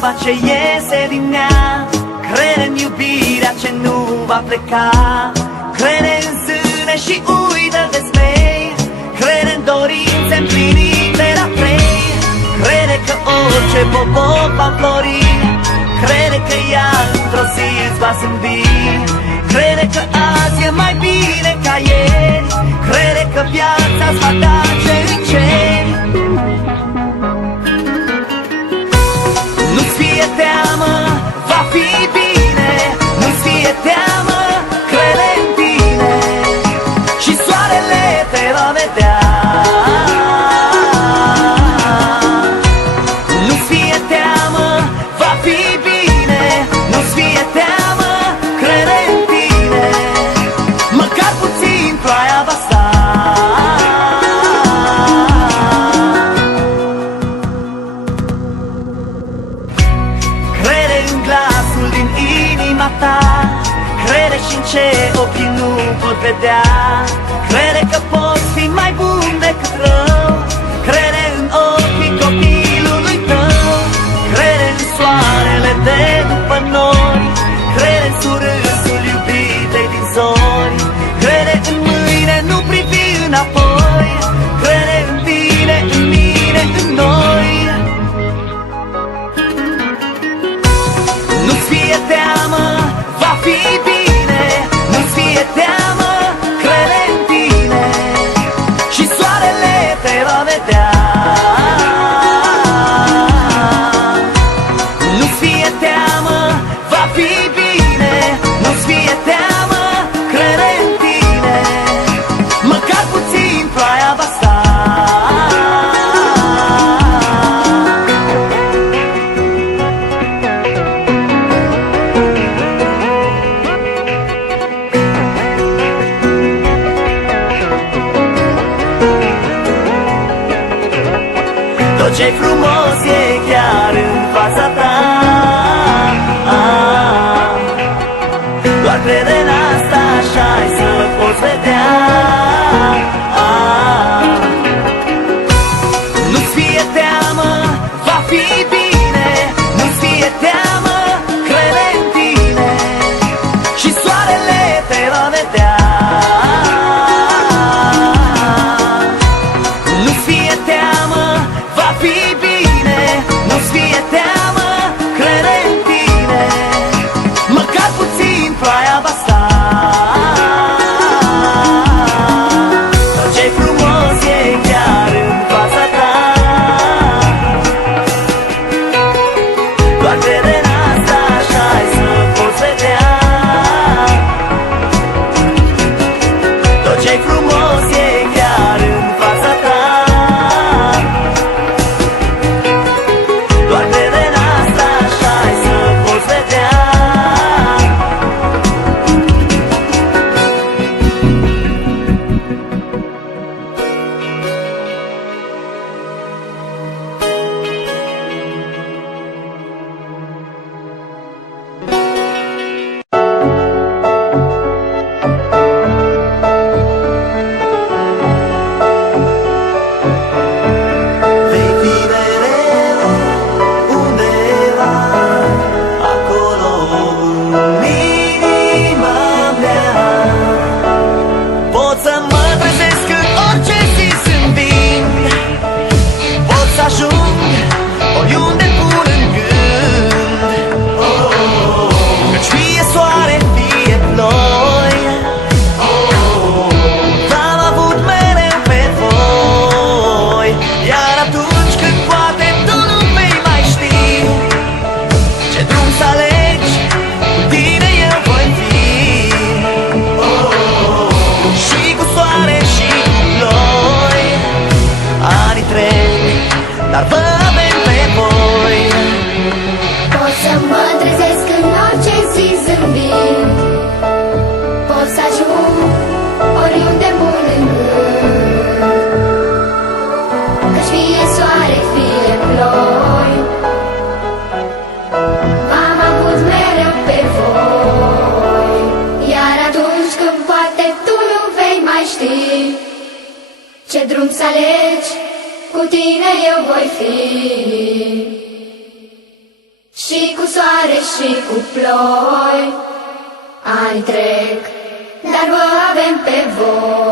iarba ce iese din ea. Crede în iubirea ce nu va pleca. Crede în zâne și uită de smei. Crede în dorințe împlinite la trei. Crede că orice boboc va flori. Crede că ea într-o zi îți va zâmbi. Crede că azi e mai bine ca ieri. Crede că viața îți va da ce îi ceri. Nu-ți fie teamă, va fi bine. Nu-ți fie teamă, crede în tine și soarele te va vedea. Nu-ți fie teamă, va fi bine. Nu-ți fie teamă, crede în tine. Măcar puțin ploaia va sta. Crede în glasul din inima ta. Crede și în ce ochii nu pot vedea. Crede că poți fi mai bun decât rău. Crede în ochii copilului tău. Crede în soarele de după nori. Crede în surâsul iubitei din zori. Crede în mâine, nu privi înapoi. Crede în tine, în mine, în noi. Nu-ți fie teamă, va fi bine. Nu-ți fie teamă, crede în tine și soarele te va vedea. Nu-ți fie teamă, va fi bine. Nu-ți fie teamă, crede în tine. Măcar puțin ploaia va sta. Tot ce-i frumos e chiar în fața ta. Doar crede în asta și ai să poți vedea. Nu-ți fie teamă, va fi bine. Nu-ți fie teamă, crede în tine și soarele te va vedea. Nu-ți fie teamă, va fi bine. Nu-ți fie teamă, crede în tine. Măcar puțin ploaia va sta. Tot ce-i frumos e chiar în fața ta. Doar crede în asta și ai să poți vedea. Tot ce-i frumos e chiar în fața ta. Doar crede în asta și ai să poți vedea. Vei fi mereu undeva, acolo în inima mea. Pot să mă trezesc în orice zi zâmbind. Pot să ajung oriunde pun în gând. Căci fie soare, fie ploi, v-am avut mereu pe voi. Iar atunci când poate tu nu vei mai ști ce drum să alegi, cu tine eu voi fi. Și cu soare și cu ploi, anii trec, dar vă avem pe voi. Pot să mă trezesc în orice zi zâmbind. Pot să ajung oriunde bun în gând. Căci fie soare, fie ploi, v-am avut mereu pe voi. Iar atunci când poate tu nu vei mai ști ce drum să alegi, cu tine eu voi fi. cu soare și cu ploi. Ani trec, dar vă avem pe voi.